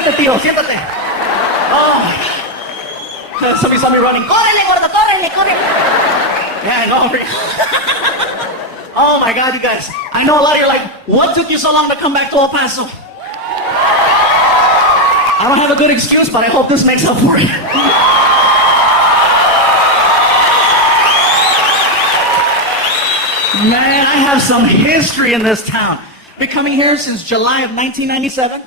Siéntate, tío, siéntate. Oh, somebody saw me running. Córrele, gordo, córrele, córrele. Yeah, no. Oh my God, you guys. I know a lot of you are like, what took you so long to come back to El Paso? I don't have a good excuse, but I hope this makes up for it. Man, I have some history in this town. Been coming here since July of 1997.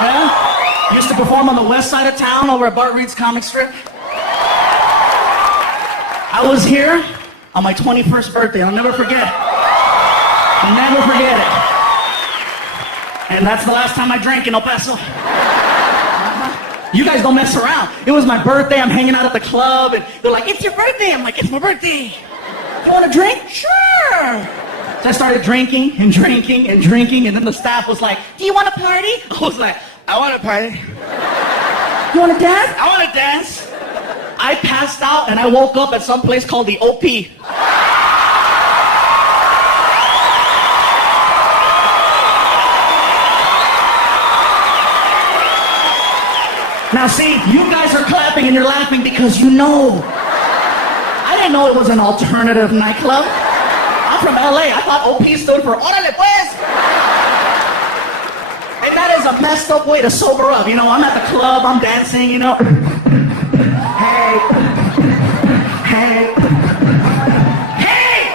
Yeah? Used to perform on the west side of town over at Bart Reed's comic strip. I was here on my 21st birthday. I'll never forget it. I'll never forget it. And that's the last time I drank in El Paso. You guys don't mess around. It was my birthday. I'm hanging out at the club, and they're like, it's your birthday. I'm like, it's my birthday. You want a drink? Sure. So I started drinking, and then the staff was like, do you want to party? I was like, I want to party. You want to dance? I want to dance. I passed out, and I woke up at some place called the OP. Now see, you guys are clapping and you're laughing because you know. I didn't know it was an alternative nightclub. I'm from LA. I thought OP stood for Órale pues. And that is a messed up way to sober up. You know, I'm at the club, I'm dancing, you know. Hey. Hey. Hey!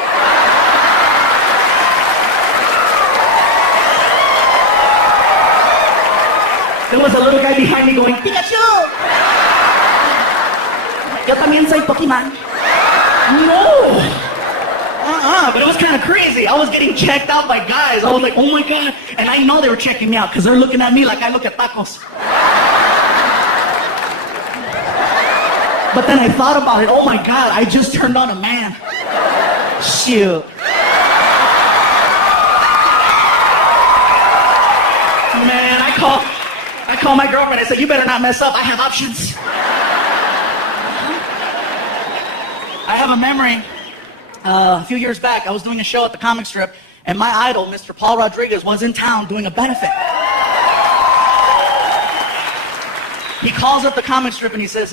There was a little guy behind me going, Pikachu! Yo también soy Pokemon. No! But it was kind of crazy. I was getting checked out by guys. I was like, oh my God. And I know they were checking me out because they're looking at me like I look at tacos. But then I thought about it. Oh my God, I just turned on a man. Shoot. Man, I called my girlfriend. I said, you better not mess up. I have options. I have a memory. A few years back, I was doing a show at the comic strip, and my idol, Mr. Paul Rodriguez, was in town doing a benefit. He calls up the comic strip and he says,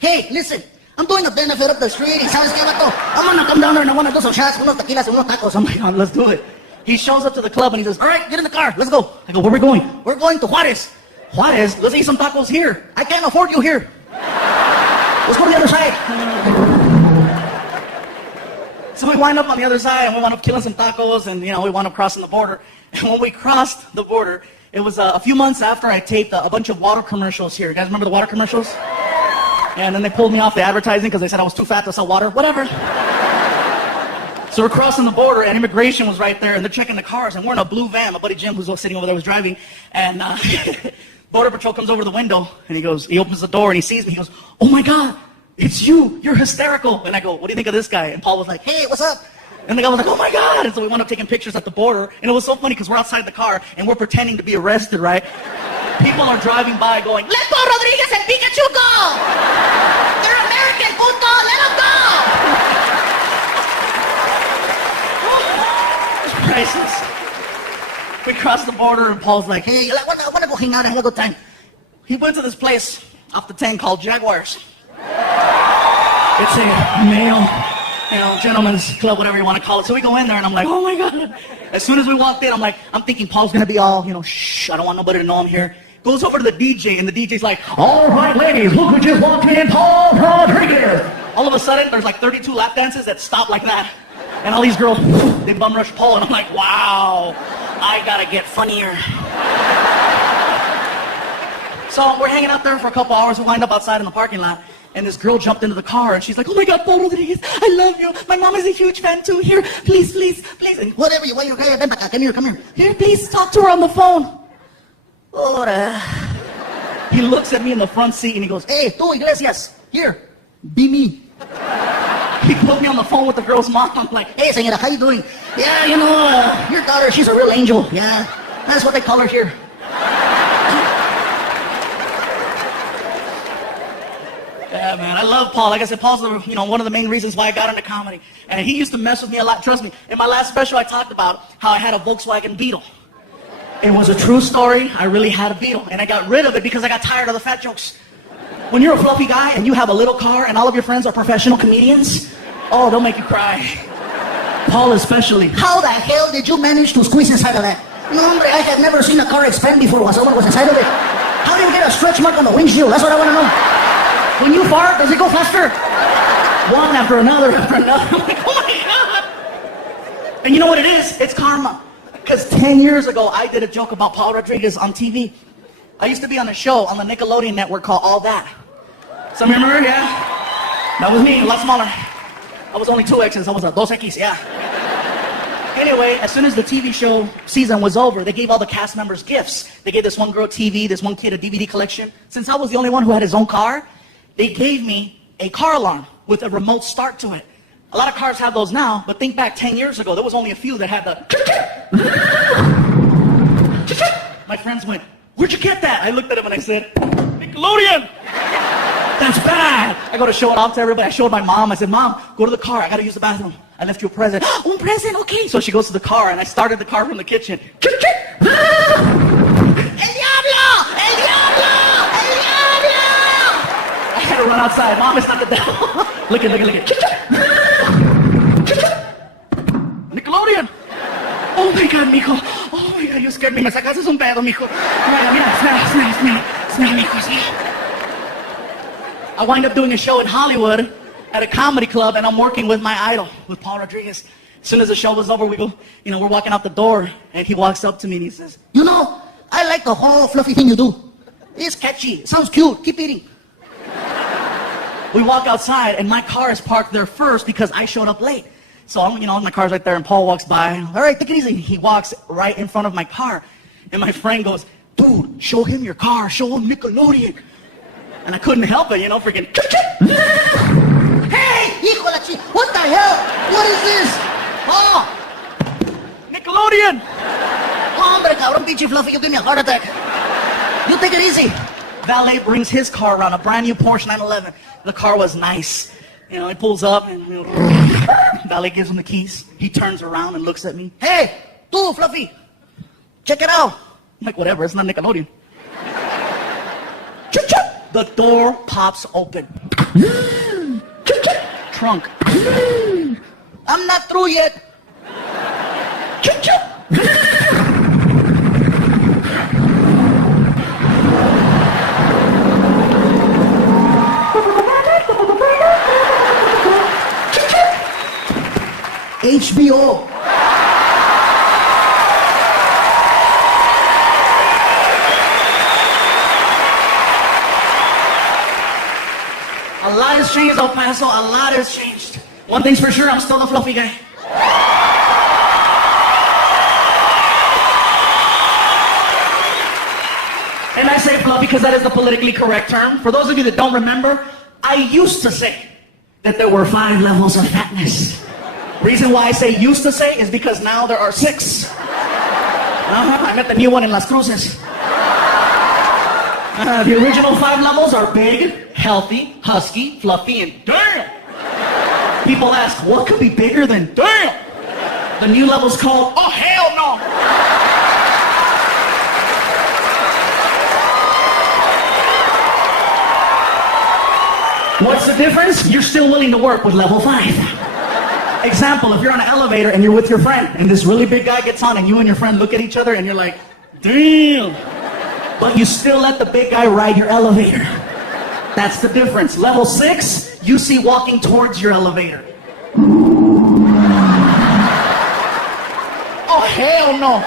hey, listen, I'm doing a benefit up the street. ¿Sabes qué, vato? I'm gonna come down there and I wanna do some shots, unos tequilas, unos tacos. I'm like, oh, let's do it. He shows up to the club and he says, all right, get in the car, let's go. I go, where are we going? We're going to Juarez. Juarez? Let's eat some tacos here. I can't afford you here. Let's go to the other side. So we wind up on the other side and we wound up killing some tacos and, you know, we wound up crossing the border. And when we crossed the border, it was a few months after I taped a bunch of water commercials here. You guys remember the water commercials? And then they pulled me off the advertising because they said I was too fat to sell water. Whatever. So we're crossing the border and immigration was right there and they're checking the cars and we're in a blue van. My buddy Jim, who's sitting over there, was driving. And Border Patrol comes over the window and he opens the door and he sees me. He goes, oh my God, it's you. You're hysterical. And I go, what do you think of this guy? And Paul was like, hey, what's up? And the guy was like, oh my God. And so we wound up taking pictures at the border. And it was so funny because we're outside the car and we're pretending to be arrested, right? People are driving by going, let Paul Rodriguez and Pikachu go! They're American, puto! Let them go! It's priceless. We crossed the border and Paul's like, hey, I want to go hang out and have a good time. He went to this place off the 10 called Jaguars. It's a male, gentleman's club, whatever you want to call it. So we go in there and I'm like, oh my God. As soon as we walked in, I'm thinking Paul's going to be all, shh, I don't want nobody to know I'm here. Goes over to the DJ and the DJ's like, all right, ladies, look who just walked in, Paul Rodriguez. All of a sudden, there's like 32 lap dances that stop like that. And all these girls, they bum rush Paul and I'm like, wow, I got to get funnier. So we're hanging out there for a couple hours. We wind up outside in the parking lot. And this girl jumped into the car and she's like, oh my God, Paul Rodriguez, I love you. My mom is a huge fan too. Here, please, please, please. And whatever you want, come here, come here. Here, please talk to her on the phone. Ora. He looks at me in the front seat and he goes, hey, tú Iglesias, here, be me. He put me on the phone with the girl's mom. I'm like, hey, señora, how you doing? Yeah, your daughter, she's a real angel. Yeah, that's what they call her here. Yeah, man, I love Paul. Like I said, Paul's one of the main reasons why I got into comedy. And he used to mess with me a lot. Trust me, in my last special, I talked about how I had a Volkswagen Beetle. It was a true story. I really had a Beetle, and I got rid of it because I got tired of the fat jokes. When you're a fluffy guy and you have a little car and all of your friends are professional comedians, oh, they'll make you cry. Paul especially. How the hell did you manage to squeeze inside of that? No, hombre, I have never seen a car expand before while someone was inside of it. How do you get a stretch mark on the windshield? That's what I want to know. When you fart, does it go faster? One after another after another. I'm like, oh my God. And you know what it is? It's karma. Because 10 years ago, I did a joke about Paul Rodriguez on TV. I used to be on a show on the Nickelodeon network called All That. Some remember? Yeah? That was me, a lot smaller. I was only 2Xs, I was a 2X, yeah. Anyway, as soon as the TV show season was over, they gave all the cast members gifts. They gave this one girl TV, this one kid a DVD collection. Since I was the only one who had his own car, they gave me a car alarm with a remote start to it. A lot of cars have those now, but think back 10 years ago, there was only a few that had the... My friends went, "Where'd you get that?" I looked at him and I said, "Nickelodeon!" That's bad. I go to show it off to everybody. I showed my mom. I said, "Mom, go to the car. I got to use the bathroom. I left you a present." "Oh, a present? Okay." So she goes to the car, and I started the car from the kitchen. El diablo! El diablo! El diablo! I had to run outside. "Mom, it's not the devil." Look at. Nickelodeon. "Oh my God, mijo. Oh my God, you scared me. Me sacaste un pedo, mijo. Mira, smell, mijo, smell." I wind up doing a show in Hollywood at a comedy club, and I'm working with my idol, with Paul Rodriguez. As soon as the show was over, we're walking out the door, and he walks up to me and he says, "You know, I like the whole fluffy thing you do. It's catchy. It sounds cute. Keep eating." We walk outside, and my car is parked there first because I showed up late. So my car's right there, and Paul walks by. "All right, take it easy." He walks right in front of my car, and my friend goes, "Dude, show him your car. Show him Nickelodeon." And I couldn't help it, freaking. Hey, hijo de la chi, what the hell? What is this? Oh, Nickelodeon. hombre, cabrón, pinche fluffy, you give me a heart attack. You take it easy. Valet brings his car around, a brand new Porsche 911. The car was nice. He pulls up, and Valet gives him the keys. He turns around and looks at me. Hey, tú, fluffy, check it out. I'm like, whatever, it's not Nickelodeon. Choo-choo! The door pops open. Trunk. I'm not through yet. HBO. A lot has changed, El Paso. A lot has changed. One thing's for sure, I'm still the fluffy guy. And I say fluffy because that is the politically correct term. For those of you that don't remember, I used to say that there were 5 levels of fatness. Reason why I say used to say is because now there are 6. I met the new one in Las Cruces. The original 5 levels are big, healthy, husky, fluffy, and damn! People ask, what could be bigger than damn? The new level's called, oh hell no! What's the difference? You're still willing to work with level 5. Example, if you're on an elevator and you're with your friend, and this really big guy gets on, and you and your friend look at each other, and you're like, damn! But you still let the big guy ride your elevator. That's the difference. Level 6, you see walking towards your elevator. Oh, hell no.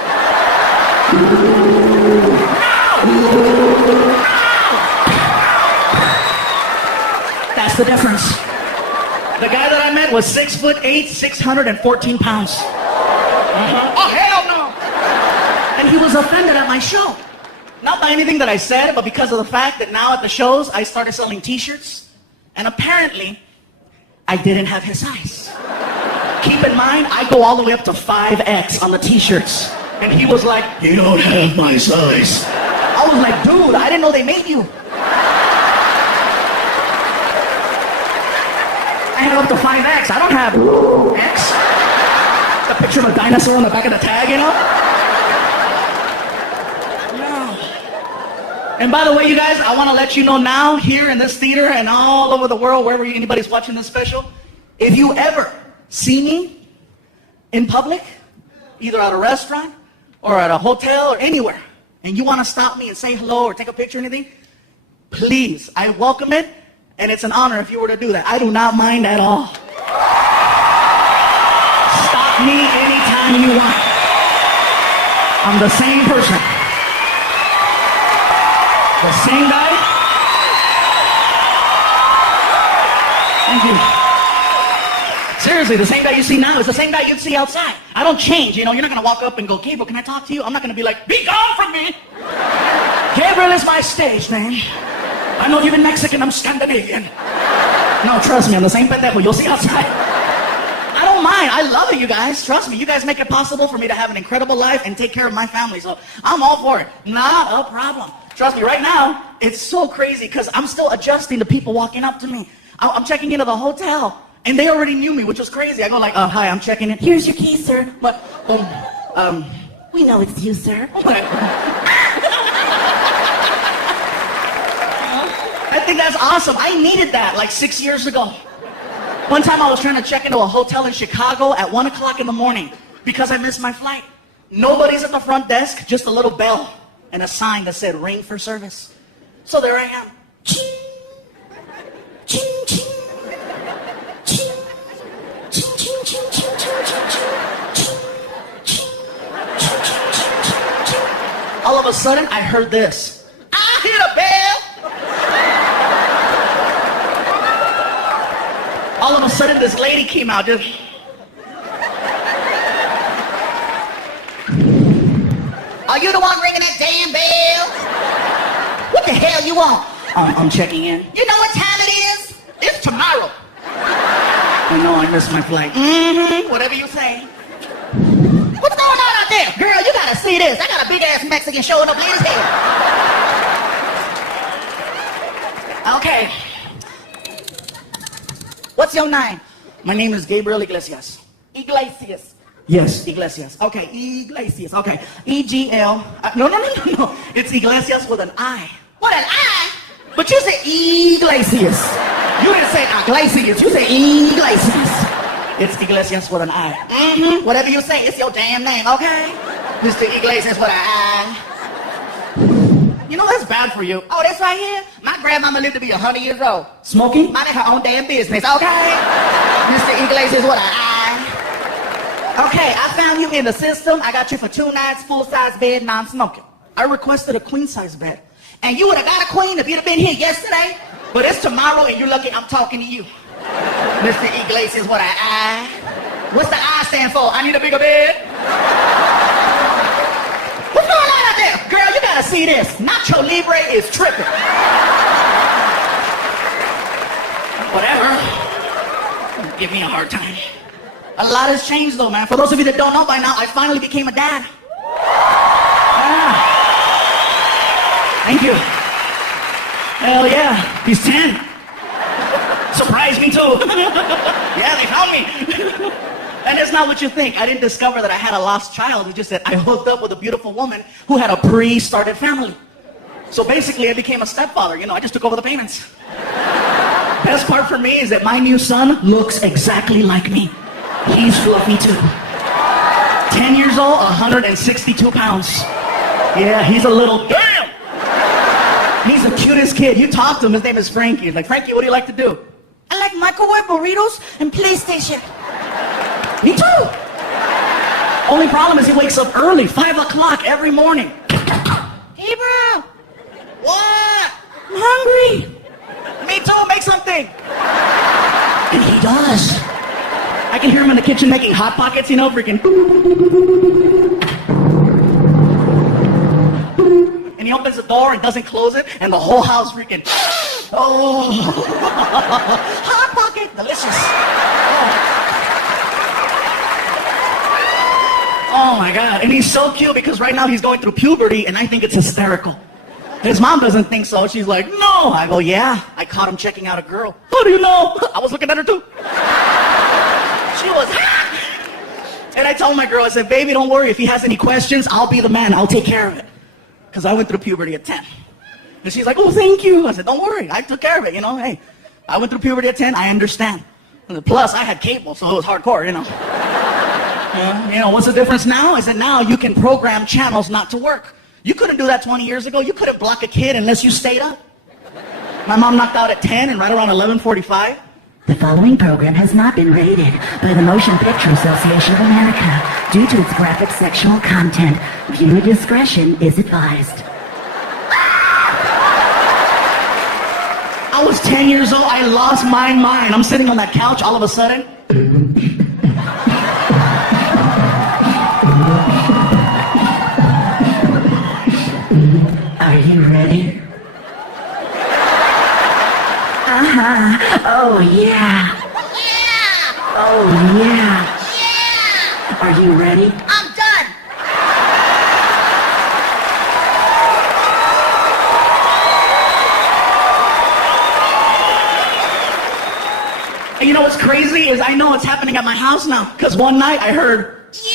That's the difference. The guy that I met was 6'8", 614 pounds. Oh, hell no. And he was offended at my show. Not by anything that I said, but because of the fact that now at the shows, I started selling t-shirts. And apparently, I didn't have his size. Keep in mind, I go all the way up to 5X on the t-shirts. And he was like, you don't have my size. I was like, dude, I didn't know they made you. I have up to 5X. I don't have X. The picture of a dinosaur on the back of the tag, And by the way, you guys, I want to let you know now, here in this theater and all over the world, wherever anybody's watching this special, if you ever see me in public, either at a restaurant or at a hotel or anywhere, and you want to stop me and say hello or take a picture or anything, please, I welcome it, and it's an honor if you were to do that. I do not mind at all. Stop me anytime you want. I'm the same person. The same guy. Thank you. Seriously, the same guy you see now is the same guy you'd see outside. I don't change, you know. You're not going to walk up and go, Gabriel, can I talk to you? I'm not going to be like, be gone from me. Gabriel is my stage name. I know you're Mexican, I'm Scandinavian. No, trust me, I'm the same pendejo. You'll see outside. I don't mind. I love it, you guys. Trust me, you guys make it possible for me to have an incredible life and take care of my family. So I'm all for it. Not a problem. Trust me, right now, it's so crazy because I'm still adjusting to people walking up to me. I'm checking into the hotel, and they already knew me, which was crazy. I go like, hi, I'm checking in. Here's your key, sir. But, we know it's you, sir. I think that's awesome. I needed that like 6 years ago. One time I was trying to check into a hotel in Chicago at 1 o'clock in the morning because I missed my flight. Nobody's at the front desk, just a little bell and a sign that said ring for service. So there I am. Ching, ching, ching. Ching, ching, ching, ching, ching, ching, ching, ching. All of a sudden, I heard this. I hit a bell. All of a sudden, this lady came out, just... Are you the one ringing that damn bell? What the hell you want? I'm checking in. You know what time it is? It's tomorrow. I know, I missed my flight. Whatever you say. What's going on out there? Girl, you gotta see this. I got a big-ass Mexican showing up late as hell. Okay. What's your name? My name is Gabriel Iglesias. Iglesias. Yes, Iglesias. Okay, Iglesias. Okay, E-G-L. No. It's Iglesias with an I. What, an I? But you said Iglesias. You didn't say Iglesias. You said Iglesias. It's Iglesias with an I. Whatever you say, it's your damn name, okay? Mr. Iglesias with an I. You know, that's bad for you. Oh, this right here? My grandmama lived to be 100 years old. Smoking? Minding her own damn business, okay? Mr. Iglesias with an I. Okay, I found you in the system. I got you for 2 nights, full-size bed, non-smoking. I requested a queen-size bed. And you would have got a queen if you'd have been here yesterday. But it's tomorrow, and you're lucky I'm talking to you. Mr. Iglesias, what an I. What's the I stand for? I need a bigger bed. What's going on out there? Girl, you gotta see this. Nacho Libre is tripping. Whatever. Give me a hard time. A lot has changed though, man. For those of you that don't know by now, I finally became a dad. Yeah. Thank you. Hell yeah. He's 10. Surprised me too. Yeah, they found me. And it's not what you think. I didn't discover that I had a lost child. It's just that I hooked up with a beautiful woman who had a pre-started family. So basically, I became a stepfather. You know, I just took over the payments. Best part for me is that my new son looks exactly like me. He's fluffy too. 10 years old, 162 pounds. Yeah, he's a little... Damn! He's the cutest kid. You talk to him, his name is Frankie. He's like, Frankie, what do you like to do? I like microwave burritos and PlayStation. Me too. Only problem is he wakes up early, 5 o'clock every morning. Hey, bro. What? I'm hungry. Me too, make something. And he does. I can hear him in the kitchen making Hot Pockets, you know, freaking. And he opens the door and doesn't close it, and the whole house freaking. Oh. Hot Pocket, delicious. Oh my God, and he's so cute because right now he's going through puberty, and I think it's hysterical. His mom doesn't think so. She's like, no. I go, yeah, I caught him checking out a girl. How do you know? I was looking at her too. She was hot. And I told my girl, I said, baby, don't worry. If he has any questions, I'll be the man. I'll take care of it. Because I went through puberty at 10. And she's like, oh, thank you. I said, don't worry. I took care of it, you know. Hey, I went through puberty at 10. I understand. Plus, I had cable, so it was hardcore, you know. You know, what's the difference now? Is that now you can program channels not to work. You couldn't do that 20 years ago. You couldn't block a kid unless you stayed up. My mom knocked out at 10, and right around 11:45. The following program has not been rated by the Motion Picture Association of America due to its graphic sexual content. Viewer discretion is advised. I was 10 years old. I lost my mind. I'm sitting on that couch all of a sudden. Are you ready? Oh, yeah. Yeah! Oh, yeah. Yeah! Are you ready? I'm done! And you know what's crazy is I know what's happening at my house now. Because one night I heard, Yeah!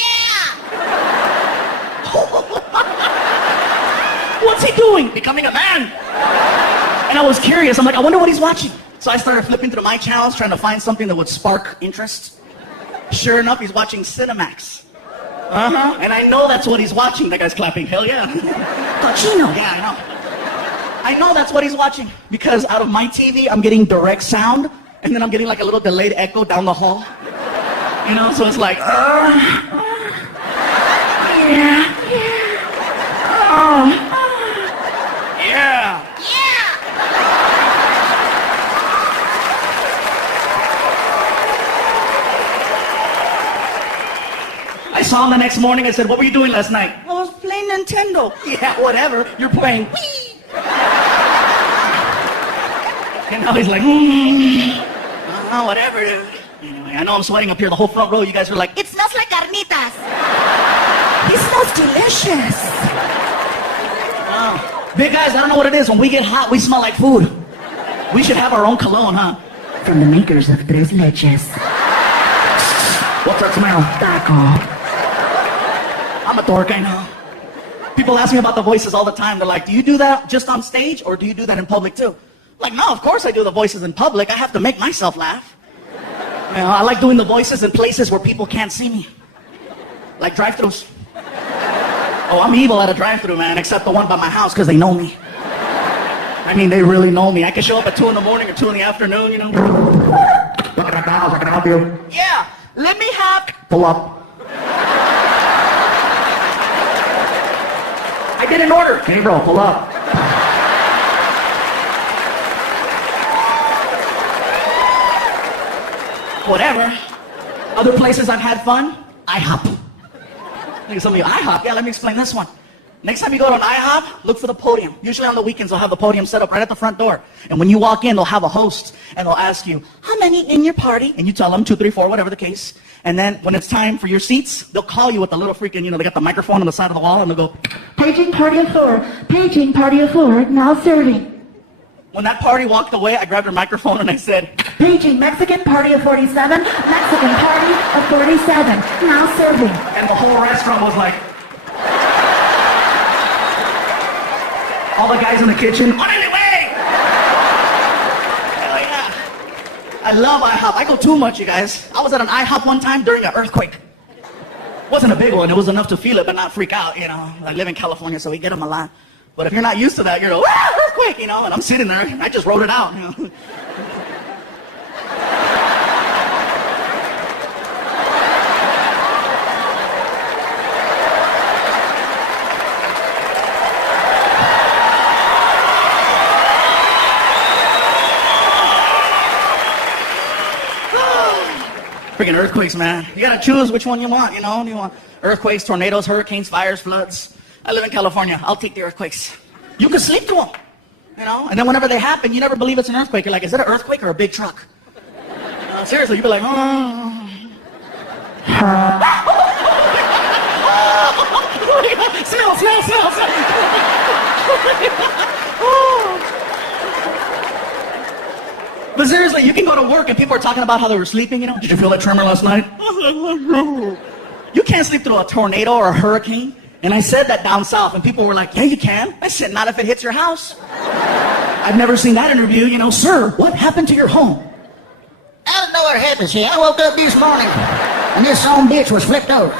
what's he doing? Becoming a man. And I was curious. I'm like, I wonder what he's watching. So I started flipping through my channels, trying to find something that would spark interest. Sure enough, he's watching Cinemax. And I know that's what he's watching. That guy's clapping. Hell yeah. Cochino. Yeah, I know. I know that's what he's watching. Because out of my TV, I'm getting direct sound. And then I'm getting like a little delayed echo down the hall. You know, so it's like, Yeah. yeah. Yeah! I saw him the next morning. I said, what were you doing last night? I was playing Nintendo. Yeah, whatever. You're playing Wii. And now he's like, whatever, dude. Anyway, I know I'm sweating up here. The whole front row, you guys are like, It smells like carnitas! He smells delicious. big guys, I don't know what it is. When we get hot, we smell like food. We should have our own cologne, huh? From the makers of Tres Leches. What's that smell? Taco. I'm a dork, I know. People ask me about the voices all the time. They're like, do you do that just on stage or do you do that in public too? Like, no, of course I do the voices in public. I have to make myself laugh. You know, I like doing the voices in places where people can't see me. Like drive-thrus. Oh, I'm evil at a drive-thru, man, except the one by my house because they know me. I mean, they really know me. I can show up at 2 in the morning or 2 in the afternoon, you know. Look at McDonald's, I can help you. Yeah, let me have... Pull up. I didn't order. Hey bro, pull up. Whatever. Other places I've had fun, IHOP. Look at some of you, IHOP? Yeah, let me explain this one. Next time you go to an IHOP, look for the podium. Usually on the weekends, they'll have the podium set up right at the front door. And when you walk in, they'll have a host, and they'll ask you, how many in your party? And you tell them 2, 3, 4, whatever the case. And then when it's time for your seats, they'll call you with the little freaking, you know, they got the microphone on the side of the wall, and they'll go, Paging party of 4. Paging party of 4. Now serving. when that party walked away, I grabbed her microphone and I said, Paging Mexican party of 47. Mexican party of 47. Now serving. and the whole restaurant was like, all the guys in the kitchen, on any way! Hell yeah. I love IHOP. I go too much, you guys. I was at an IHOP one time during an earthquake. Wasn't a big one. It was enough to feel it, but not freak out, you know. I live in California, so we get them a lot. But if you're not used to that, you're like, earthquake, you know, and I'm sitting there. I just wrote it out, you know. Freaking earthquakes, man. You gotta choose which one you want, you know? Do you want earthquakes, tornadoes, hurricanes, fires, floods? I live in California. I'll take the earthquakes. You can sleep through them, you know? And then whenever they happen, you never believe it's an earthquake. You're like, is it an earthquake or a big truck? Seriously, you'd be like, smell. But seriously, you can go to work and people are talking about how they were sleeping, you know? Did you feel that tremor last night? You can't sleep through a tornado or a hurricane. And I said that down south, and people were like, yeah, you can. I said, not if it hits your house. I've never seen that interview, you know. Sir, what happened to your home? I don't know what happened, see. I woke up this morning, and this son bitch was flipped over.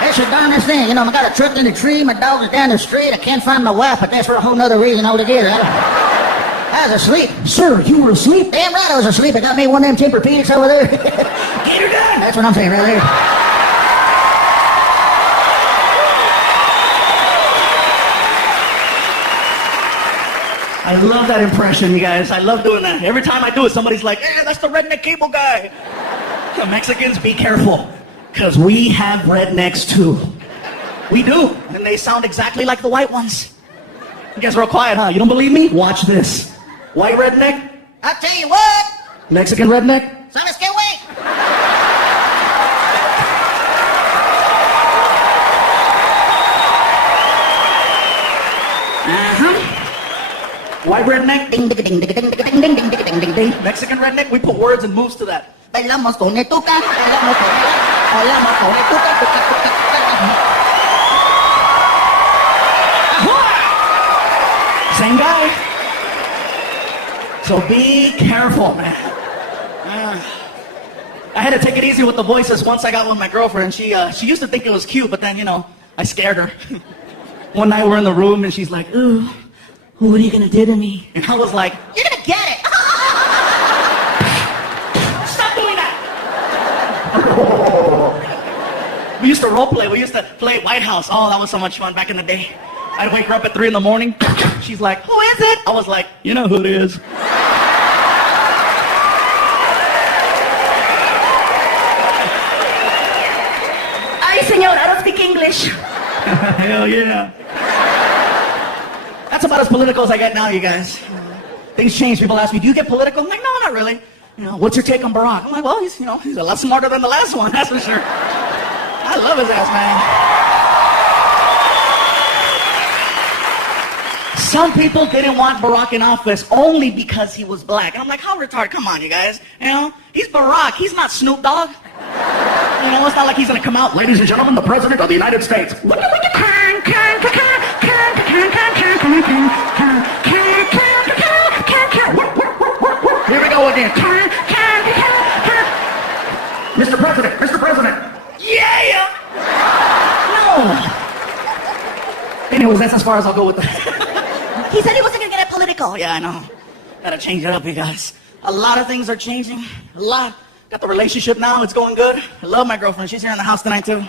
That's the darndest thing. You know, I got a truck in the tree, my dog is down the street, I can't find my wife, but that's for a whole nother reason altogether. I was asleep. Sir, you were asleep? Damn right I was asleep. I got me one of them Tempur-Pedics over there. Get her done. That's what I'm saying right there. I love that impression, you guys. I love doing that. Every time I do it, somebody's like, hey, that's the redneck cable guy. Mexicans, be careful, because we have rednecks too. We do, and they sound exactly like the white ones. You guys are all quiet, huh? You don't believe me? Watch this. White redneck, I'll tell you what. Mexican redneck. Sabes que, güey? White redneck, Ding, ding, ding, ding, ding, ding, ding, ding, ding, ding, ding, ding. Mexican redneck, we put words and moves to that. Bailamos con etuca, bailamos con etuca, tuca, tuca, tuca. Same guy. So be careful, man. I had to take it easy with the voices once I got with my girlfriend. She used to think it was cute, but then, you know, I scared her. One night we're in the room and she's like, ooh, what are you gonna do to me? And I was like, You're gonna get it. stop doing that! We used to role play. We used to play White House. Oh, that was so much fun back in the day. I'd wake her up at 3 a.m. She's like, who is it? I was like, you know who it is. Ay, señor, I don't speak English. Hell yeah. That's about as political as I get now, you guys. Things change. People ask me, do you get political? I'm like, no, not really. You know, what's your take on Barack? I'm like, well, he's a lot smarter than the last one, that's for sure. I love his ass, man. Some people didn't want Barack in office only because he was black. And I'm like, how retarded? Come on, you guys. You know, he's Barack. He's not Snoop Dogg. You know, it's not like he's going to come out, ladies and gentlemen, the President of the United States. Here we go again. Mr. President, Mr. President. Yeah! No. Anyways, that's as far as I'll go with that. He said he wasn't gonna get it political. Yeah, I know. Gotta change it up, you guys. A lot of things are changing. A lot. Got the relationship now. It's going good. I love my girlfriend. She's here in the house tonight, too. She's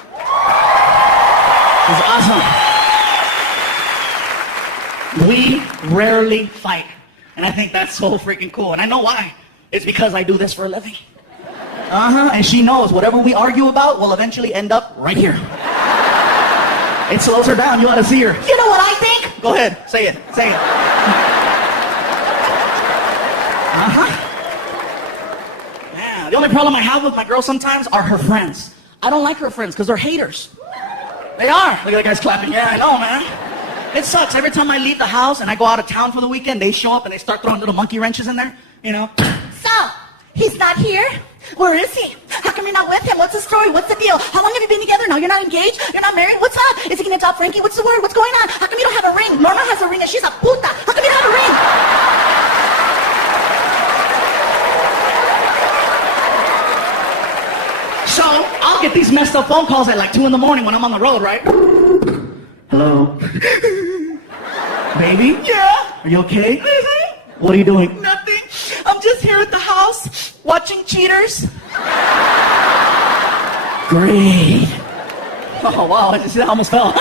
awesome. We rarely fight. And I think that's so freaking cool. And I know why. It's because I do this for a living. And she knows whatever we argue about will eventually end up right here. It slows her down. You ought to see her. You know what I think? Go ahead. Say it. Say it. Yeah. The only problem I have with my girl sometimes are her friends. I don't like her friends because they're haters. They are. Look at that guy's clapping. Yeah, I know, man. It sucks. Every time I leave the house and I go out of town for the weekend, they show up and they start throwing little monkey wrenches in there. You know? So, he's not here? Where is he? How come you're not with him? What's the story? What's the deal? How long have you been together now? You're not engaged? You're not married? What's up? Is he gonna tell Frankie? What's the word? What's going on? How come you don't have a ring? Norma has a ring and she's a puta. How come you don't have a ring? So, I'll get these messed up phone calls at like 2 in the morning when I'm on the road, right? Hello? Baby? Yeah. Are you okay? Mm-hmm. What are you doing? Nothing. I'm just here at the house watching Cheaters. Great. Oh, wow. I almost fell. Woo!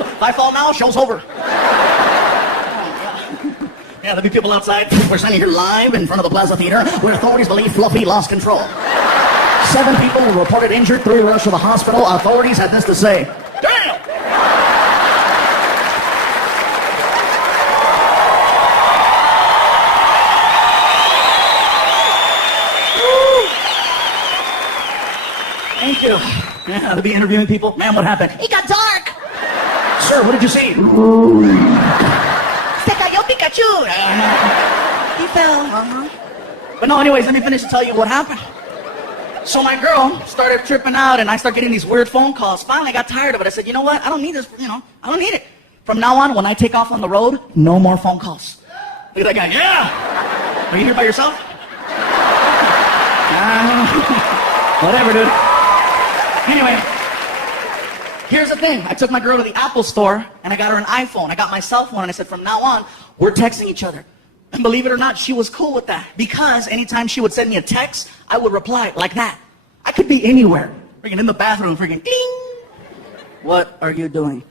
If I fall now, show's over. Yeah, there'll be people outside. We're standing here live in front of the Plaza Theater where authorities believe Fluffy lost control. 7 people were reported injured, 3 rushed to the hospital. Authorities had this to say. Damn! Thank you. Yeah, to be interviewing people. Man, what happened? It got dark. Sir, what did you see? Se cayó Pikachu. He fell. But no, anyways, let me finish to tell you what happened. So my girl started tripping out, and I started getting these weird phone calls. Finally, I got tired of it. I said, you know what? I don't need this, I don't need it. From now on, when I take off on the road, no more phone calls. Look at that guy. Yeah! Are you here by yourself? Whatever, dude. Anyway, here's the thing. I took my girl to the Apple store, and I got her an iPhone. I got my cell phone, and I said, from now on, we're texting each other. And believe it or not, she was cool with that. Because anytime she would send me a text, I would reply like that. I could be anywhere. Freaking in the bathroom, freaking ding. What are you doing?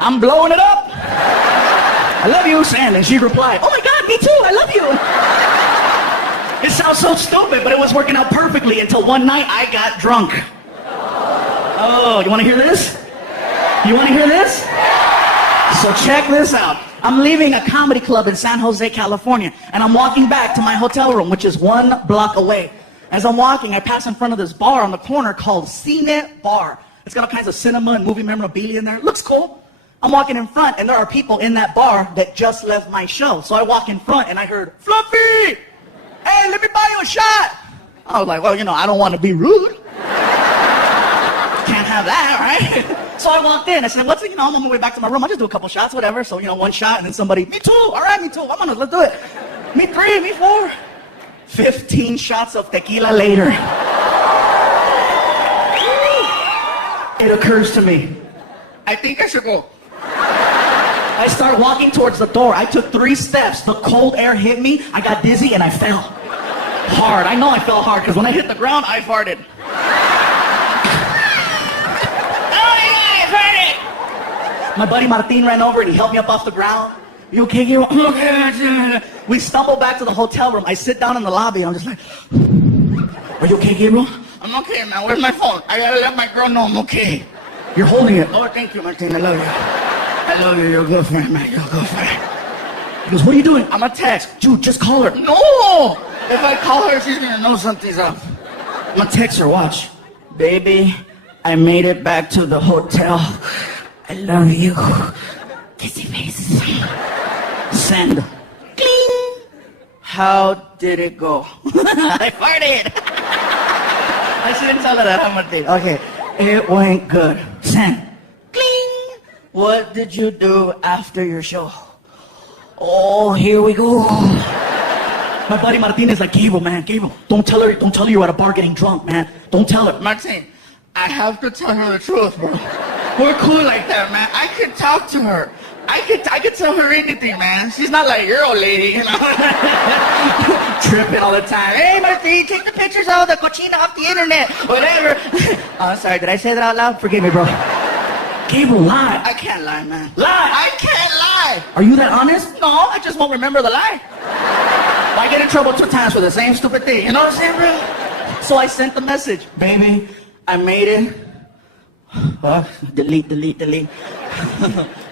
I'm blowing it up. I love you, Sam. And she replied, oh my God, me too, I love you. It sounds so stupid, but it was working out perfectly until one night I got drunk. Oh, you want to hear this? You want to hear this? So check this out. I'm leaving a comedy club in San Jose, California, and I'm walking back to my hotel room, which is 1 block away. As I'm walking, I pass in front of this bar on the corner called Cine Bar. It's got all kinds of cinema and movie memorabilia in there. It looks cool. I'm walking in front, and there are people in that bar that just left my show. So I walk in front, and I heard, Fluffy! Hey, let me buy you a shot! I was like, well, I don't want to be rude. Can't have that, right? So I walked in. I said, I'm on my way back to my room. I'll just do a couple shots, whatever. So, 1 shot, and then somebody, me too. All right, me too. Let's do it. Me 3, me 4. 15 shots of tequila later. It occurs to me, I think I should go. I start walking towards the door. I took 3 steps. The cold air hit me. I got dizzy, and I fell. Hard. I know I fell hard, because when I hit the ground, I farted. My buddy Martin ran over and he helped me up off the ground. You okay, Gabriel? Okay. We stumble back to the hotel room. I sit down in the lobby and I'm just like, are you okay, Gabriel? I'm okay, man. Where's my phone? I gotta let my girl know I'm okay. You're holding it. Oh, thank you, Martin. I love you. I love you. You're a good friend, man. You're a good friend. He goes, what are you doing? I'm gonna text. Dude, just call her. No! If I call her, she's gonna know something's up. I'm gonna text her. Watch. Baby, I made it back to the hotel. I love you. Kissy face. Send. Cling. How did it go? I farted. I shouldn't tell her that, Martin. Okay. It went good. Send. Cling. What did you do after your show? Oh, here we go. My buddy Martin is like, Gabriel, man, Gabriel, don't tell her you're at a bar getting drunk, man. Don't tell her. Martin, I have to tell her the truth, bro. We're cool like that, man. I could talk to her. I could tell her anything, man. She's not like your old lady, Tripping all the time. Hey, Martin, take the pictures of the cochina off the internet. Whatever. Oh, sorry, did I say that out loud? Forgive me, bro. Gabriel, lie. I can't lie, man. Lie. I can't lie. Are you that honest? No, I just won't remember the lie. I get in trouble 2 times for the same stupid thing. You know what I'm saying, bro? So I sent the message. Baby, I made it. Delete.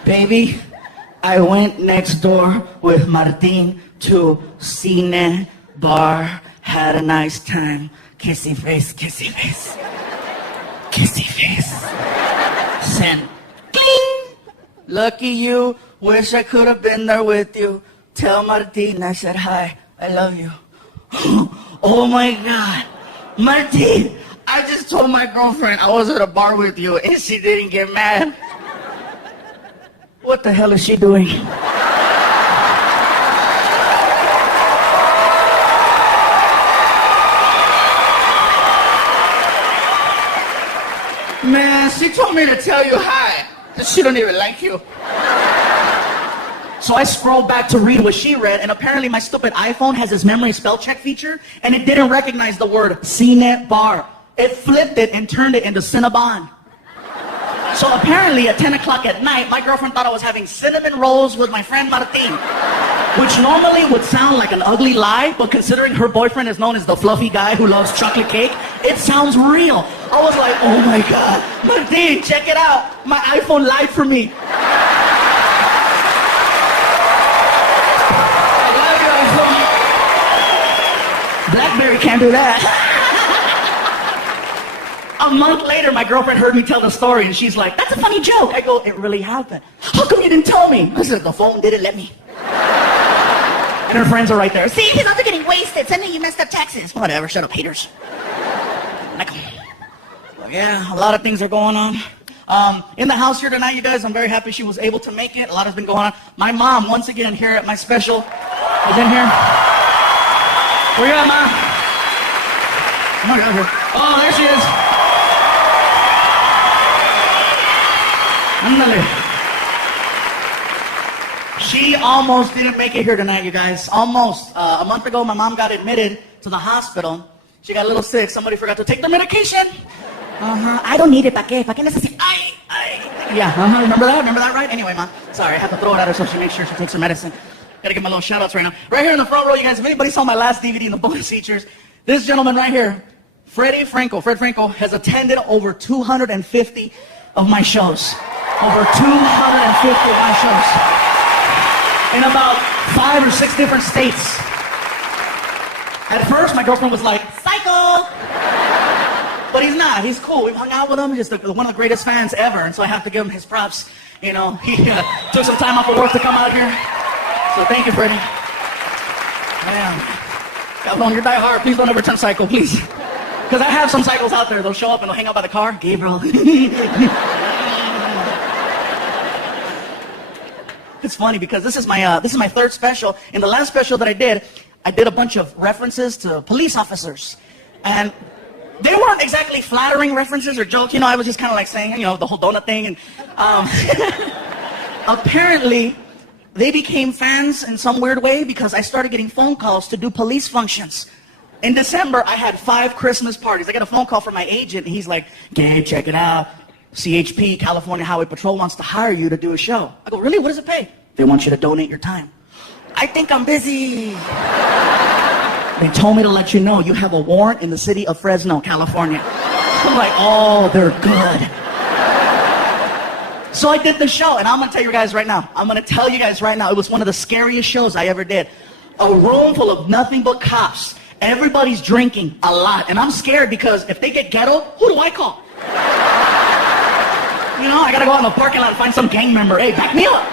Baby, I went next door with Martin to Cine Bar. Had a nice time. Kissy face, kissy face. Kissy face. Send. Cling. Lucky you. Wish I could have been there with you. Tell Martin I said hi. I love you. Oh my God. Martin, I just told my girlfriend I was at a bar with you and she didn't get mad. What the hell is she doing? Man, she told me to tell you hi. She don't even like you. So I scrolled back to read what she read, and apparently my stupid iPhone has this memory spell check feature, and it didn't recognize the word Cine Bar. It flipped it and turned it into Cinnabon. So apparently at 10 o'clock at night, my girlfriend thought I was having cinnamon rolls with my friend Martin, which normally would sound like an ugly lie, but considering her boyfriend is known as the fluffy guy who loves chocolate cake, it sounds real. I was like, oh my God, Martin, check it out. My iPhone lied for me. BlackBerry can't do that. A month later, my girlfriend heard me tell the story, and she's like, that's a funny joke. I go, it really happened. How come you didn't tell me? I said, the phone didn't let me. And her friends are right there. See, he's also getting wasted. Suddenly you messed up taxes. Whatever, shut up, haters. Yeah, a lot of things are going on. In the house here tonight, you guys, I'm very happy she was able to make it. A lot has been going on. My mom, once again, here at my special, is in here. Where you at, Mom? Come on, get over here. Oh, there she is. Ándale. She almost didn't make it here tonight, you guys. Almost. A month ago, my mom got admitted to the hospital. She got a little sick. Somebody forgot to take their medication. I don't need it. ¿Para qué? ¿Para qué necesito? Yeah, remember that? Remember that, right? Anyway, Mom, sorry, I have to throw it at her so she makes sure she takes her medicine. Gotta give my little shout-outs right now. Right here in the front row, you guys, if anybody saw my last DVD in the bonus features, this gentleman right here, Fred Franco, has attended over 250 of my shows. Over 250 of my shows. In about 5 or 6 different states. At first, my girlfriend was like, Psycho! but he's not. He's cool. We've hung out with him. He's just one of the greatest fans ever, and so I have to give him his props. You know, he took some time off of work to come out here. So thank you, Freddie. Man, Cabrón, you're die hard. Please don't ever turn psycho, please. Because I have some psychos out there. They'll show up and they'll hang out by the car. Gabriel. It's funny because this is my third special. In the last special that I did a bunch of references to police officers, and they weren't exactly flattering references or jokes. You know, I was just kind of like saying, you know, the whole donut thing. And apparently, they became fans in some weird way because I started getting phone calls to do police functions. In December, I had 5 Christmas parties. I got a phone call from my agent, and he's like, Gabe, check it out. CHP, California Highway Patrol, wants to hire you to do a show. I go, really? What does it pay? They want you to donate your time. I think I'm busy. They told me to let you know you have a warrant in the city of Fresno, California. I'm like, oh, they're good. So I did the show, and I'm going to tell you guys right now. It was one of the scariest shows I ever did. A room full of nothing but cops. Everybody's drinking a lot, and I'm scared because if they get ghetto, who do I call? You know, I got to go out in the parking lot and find some gang member. Hey, back me up.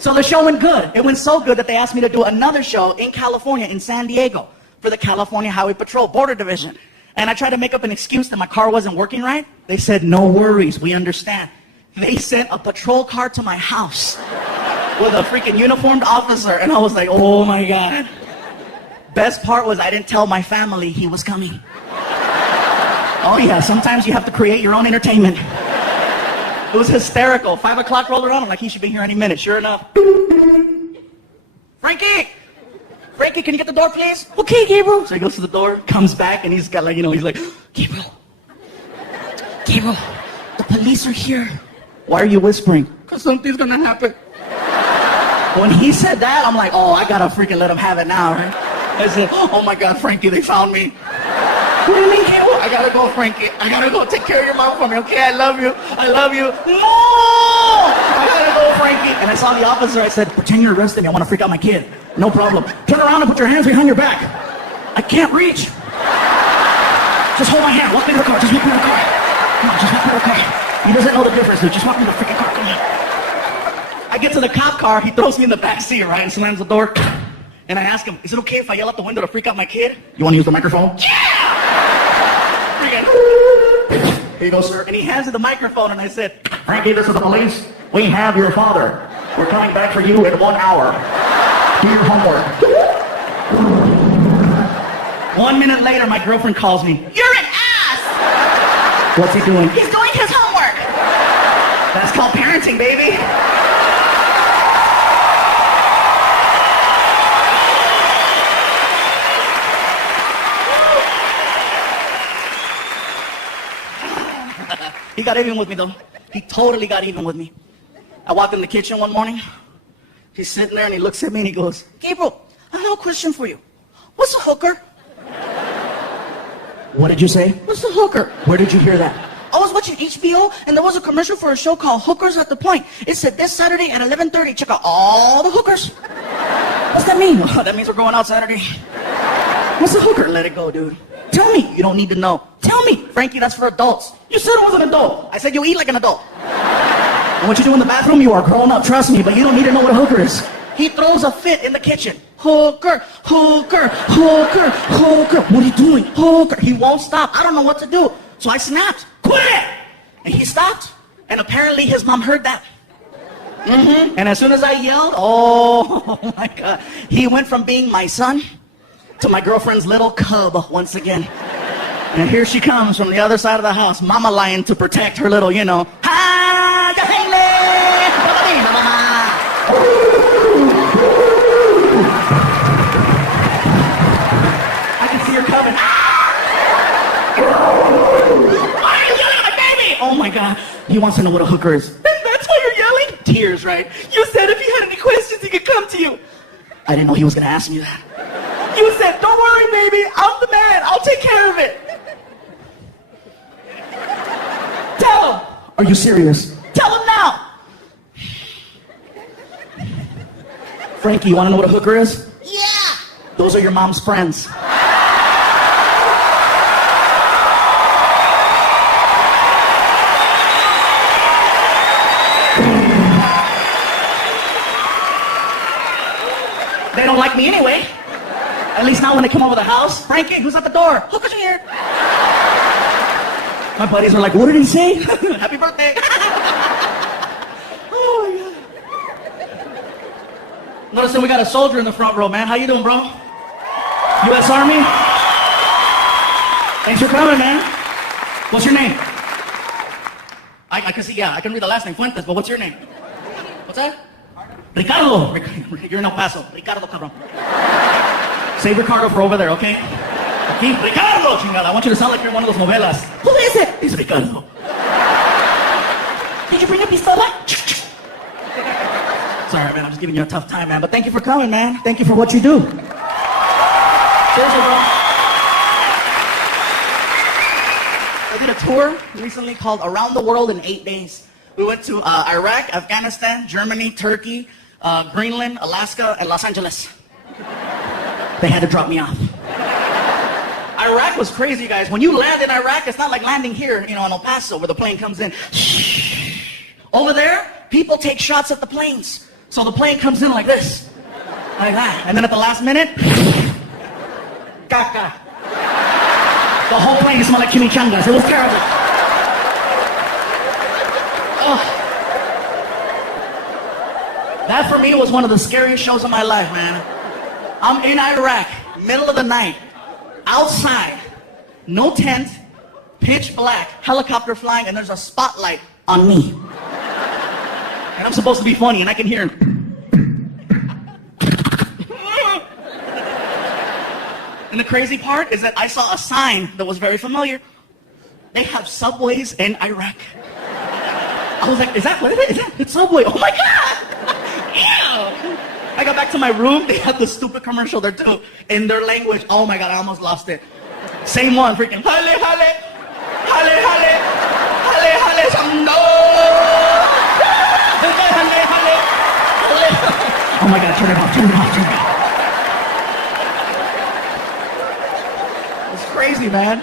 So the show went good. It went so good that they asked me to do another show in California, in San Diego, for the California Highway Patrol Border Division. And I tried to make up an excuse that my car wasn't working right. They said, no worries, we understand. They sent a patrol car to my house with a freaking uniformed officer. And I was like, oh my God. Best part was I didn't tell my family he was coming. Oh yeah, sometimes you have to create your own entertainment. It was hysterical. 5 o'clock rolled around. I'm like, he should be here any minute. Sure enough. Frankie, can you get the door, please? Okay, Gabriel. So he goes to the door, comes back, and he's got like, you know, he's like, Gabriel, the police are here. Why are you whispering? Because something's gonna happen. When he said that, I'm like, oh, I gotta freaking let him have it now, right? I said, oh my God, Frankie, they found me. What do you mean, Gabriel? I gotta go, Frankie. I gotta go take care of your mom for me, okay? I love you. No! I gotta go, Frankie. And I saw the officer. I said, pretend you're arrested me. I want to freak out my kid. No problem. Turn around and put your hands behind your back. I can't reach. Just hold my hand. Walk me to the car. Just walk me to the car. Come on, just walk me to the car. He doesn't know the difference, dude. Just walk me to the freaking car. Come on. I get to the cop car. He throws me in the back seat, right? And slams the door. And I ask him, is it okay if I yell out the window to freak out my kid? You want to use the microphone? Yeah! Here you go, sir. And he hands me the microphone, and I said, Frankie, this is the police. We have your father. We're coming back for you in 1 hour. Do your homework. 1 minute later, my girlfriend calls me. You're an ass! What's he doing? He's doing his homework. That's called parenting, baby. He got even with me, though. He totally got even with me. I walked in the kitchen one morning. He's sitting there, and he looks at me, and he goes, Gabriel, I have a question for you. What's a hooker? What did you say? What's a hooker? Where did you hear that? I was watching HBO, and there was a commercial for a show called Hookers at the Point. It said, this Saturday at 11:30, check out all the hookers. What's that mean? Oh, that means we're going out Saturday. What's a hooker? Let it go, dude. Tell me. You don't need to know. Tell me. Frankie, that's for adults. You said I was an adult. I said you eat like an adult. And what you do in the bathroom, you are grown up, trust me, but you don't need to know what a hooker is. He throws a fit in the kitchen. Hooker, hooker, hooker, hooker. What are you doing? Hooker. He won't stop. I don't know what to do. So I snapped. Quit it! And he stopped. And apparently his mom heard that. And as soon as I yelled, oh my God, he went from being my son to my girlfriend's little cub once again. And here she comes from the other side of the house, mama lion to protect her little, you know. I can see her coming. Why are you yelling at my baby? Oh my God, he wants to know what a hooker is. That's why you're yelling? Tears, right? You said if he had any questions, he could come to you. I didn't know he was gonna ask me that. You said, don't worry, baby, I'm the man, I'll take care of it. Tell him. Are you serious? Tell him now. Frankie, you wanna know what a hooker is? Yeah. Those are your mom's friends. They don't like me anyway. At least now when they come over the house. Frankie, who's at the door? Hookers are here. My buddies are like, what did he say? Happy birthday. Oh my God. Notice that we got a soldier in the front row, man. How you doing, bro? U.S. Army? Thanks for coming, man. What's your name? I can see, yeah, I can read the last name, Fuentes, but what's your name? What's that? Ricardo. You're in El Paso. Ricardo, cabrón. Say Ricardo for over there, okay? Aquí, Ricardo, chingada. I want you to sound like you're one of those novelas. Who is it? It's Ricardo. Did you bring a pistola? Sorry, man. I'm just giving you a tough time, man. But thank you for coming, man. Thank you for what you do. Seriously, bro. I did a tour recently called Around the World in 8 Days. We went to Iraq, Afghanistan, Germany, Turkey, Greenland, Alaska, and Los Angeles. They had to drop me off. Iraq was crazy, guys. When you land in Iraq, it's not like landing here, you know, in El Paso, where the plane comes in. Over there, people take shots at the planes. So the plane comes in like this. Like that. And then at the last minute, caca. The whole plane smelled like chimichangas. It was terrible. Oh. That for me was one of the scariest shows of my life, man. I'm in Iraq, middle of the night, outside, no tent, pitch black, helicopter flying, and there's a spotlight on me. And I'm supposed to be funny, and I can hear him. And the crazy part is that I saw a sign that was very familiar. They have subways in Iraq. I was like, is that what it is? It's Subway. Oh my God! Ew! I got back to my room, they had the stupid commercial there too, in their language. Oh my God, I almost lost it. Same one, freaking, hale, hale, hale, hale, hale, hale, no! Hale, hale, hale. Oh my God, turn it off, turn it off, turn it off. It's crazy, man.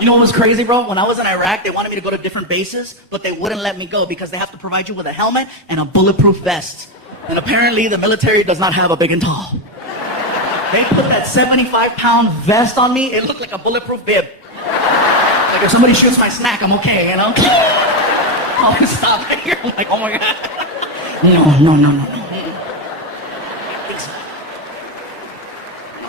You know what was crazy, bro? When I was in Iraq, they wanted me to go to different bases, but they wouldn't let me go because they have to provide you with a helmet and a bulletproof vest. And apparently the military does not have a big and tall. They put that 75-pound vest on me, it looked like a bulletproof bib. Like if somebody shoots my snack, I'm okay, you know? I'll stop here. I'm like, oh my God. No.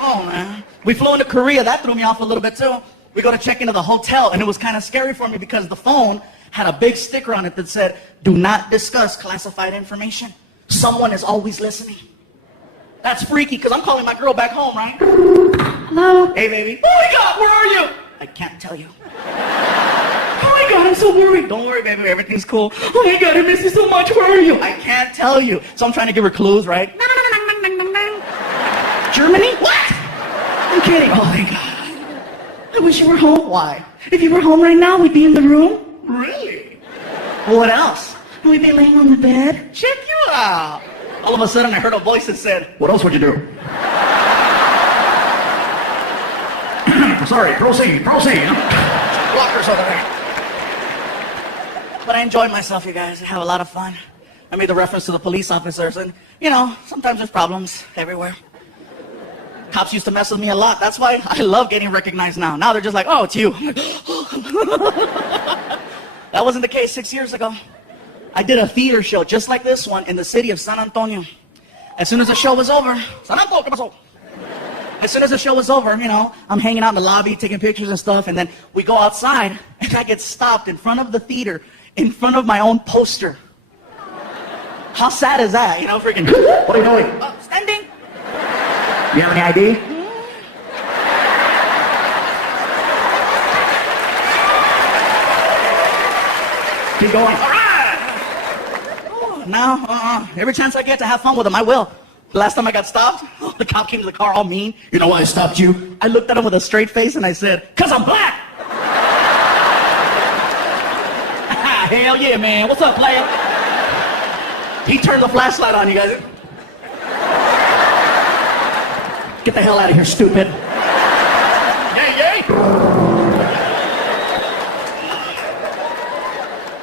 Oh man. We flew into Korea, that threw me off a little bit too. We go to check into the hotel, and it was kind of scary for me because the phone had a big sticker on it that said, do not discuss classified information. Someone is always listening. That's freaky, because I'm calling my girl back home, right? Hello? Hey, baby. Oh my God, where are you? I can't tell you. Oh my God, I'm so worried. Don't worry, baby, everything's cool. Oh my God, I miss you so much, where are you? I can't tell you. So I'm trying to give her clues, right? Germany? What? I'm kidding. Oh my God. I wish you were home. Why? If you were home right now, we'd be in the room. Really? What else? We'd be laying on the bed. Check you out. All of a sudden, I heard a voice that said, What else would you do? Sorry, proceed. blockers over there. But I enjoyed myself, you guys. I have a lot of fun. I made the reference to the police officers, and, you know, sometimes there's problems everywhere. Cops used to mess with me a lot. That's why I love getting recognized now. Now they're just like, oh, it's you. That wasn't the case 6 years ago. I did a theater show just like this one in the city of San Antonio. As soon as the show was over, San Antonio, ¿qué pasó? As soon as the show was over, you know, I'm hanging out in the lobby, taking pictures and stuff, and then we go outside, and I get stopped in front of the theater, in front of my own poster. How sad is that? You know, freaking, What are you doing? standing. You have any ID? Keep going. All right. Now, every chance I get to have fun with them, I will. The last time I got stopped, the cop came to the car all mean. You know why I stopped you? I looked at him with a straight face and I said, "'Cause I'm black." Hell yeah, man. What's up, player? He turned the flashlight on, you guys. Get the hell out of here, stupid. Yay, yay.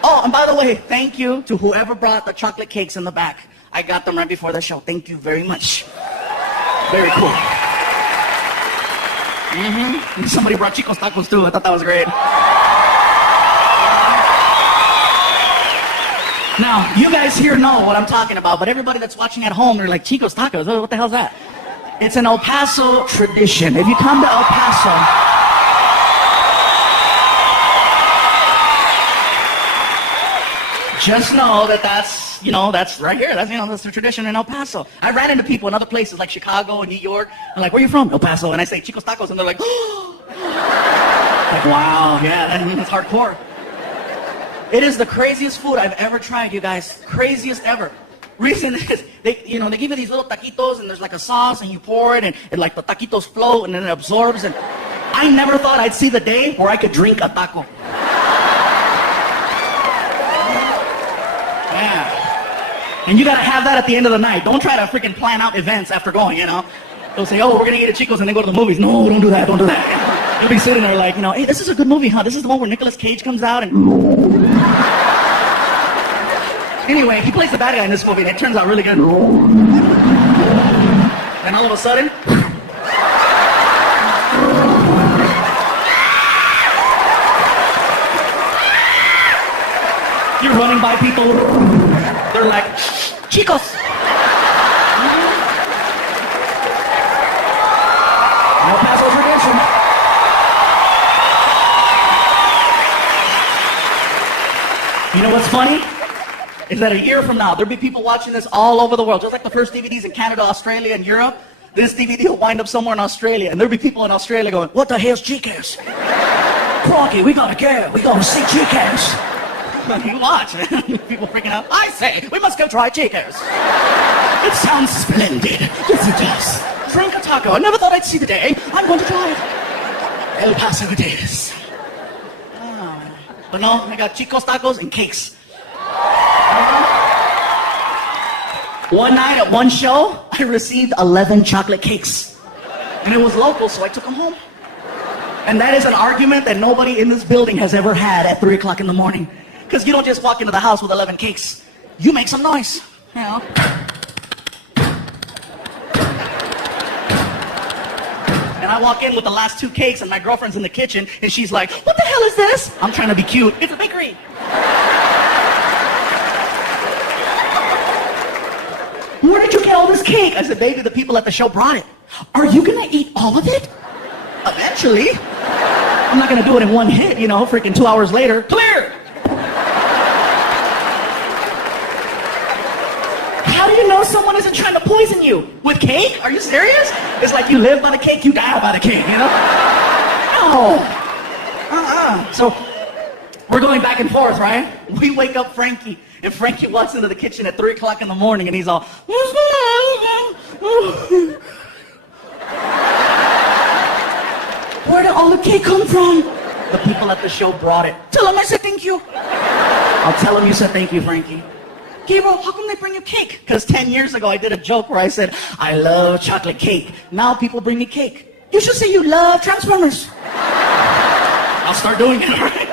Oh, and by the way, thank you to whoever brought the chocolate cakes in the back. I got them right before the show. Thank you very much. Very cool. And somebody brought Chico's tacos too. I thought that was great. Now, you guys here know what I'm talking about, but everybody that's watching at home, they're like, Chico's tacos, what the hell's that? It's an El Paso tradition. If you come to El Paso, just know that that's, you know, that's right here. That's, you know, that's the tradition in El Paso. I ran into people in other places like Chicago and New York. They're like, where are you from? El Paso. And I say, Chico's Tacos. And they're like, oh. Like, wow, yeah, that's hardcore. It is the craziest food I've ever tried, you guys. Craziest ever. Reason is, they give you these little taquitos and there's like a sauce and you pour it and like the taquitos float and then it absorbs. And I never thought I'd see the day where I could drink a taco. Yeah. And you gotta have that at the end of the night. Don't try to freaking plan out events after going, you know. They'll say, oh, we're gonna eat at Chico's and then go to the movies. No, don't do that, don't do that. You'll be sitting there like, you know, hey, this is a good movie, huh? This is the one where Nicolas Cage comes out and... Anyway, he plays the bad guy in this movie and it turns out really good. Then all of a sudden... You're running by people. They're like, Chicos. El Paso tradition. You know what's funny? Is that a year from now, there'll be people watching this all over the world. Just like the first DVDs in Canada, Australia, and Europe, this DVD will wind up somewhere in Australia. And there'll be people in Australia going, what the hell's Chico's? Crocky, we gotta go. We gotta see Chico's. You watch, man. People freaking out. I say, we must go try Chico's. It sounds splendid. Yes, it does. Drink a taco. I never thought I'd see the day. I'm going to try it. El Paso it is. Oh. But no, I got Chico's tacos and cakes. One night at one show, I received 11 chocolate cakes. And it was local, so I took them home. And that is an argument that nobody in this building has ever had at 3 o'clock in the morning. Because you don't just walk into the house with 11 cakes. You make some noise, you know. And I walk in with the last 2 cakes and my girlfriend's in the kitchen and she's like, what the hell is this? I'm trying to be cute. It's a bakery. Where did you get all this cake? I said, baby, the people at the show brought it. Are you gonna eat all of it? Eventually. I'm not gonna do it in one hit, you know, freaking 2 hours later. Clear! How do you know someone isn't trying to poison you? With cake? Are you serious? It's like you live by the cake, you die by the cake, you know? No. So, we're going back and forth, right? We wake up Frankie, and Frankie walks into the kitchen at 3 o'clock in the morning, and he's all... Where did all the cake come from? The people at the show brought it. Tell them I said thank you. I'll tell them you said thank you, Frankie. Gabriel, how come they bring you cake? Because 10 years ago I did a joke where I said, I love chocolate cake. Now people bring me cake. You should say you love Transformers. I'll start doing it, all right?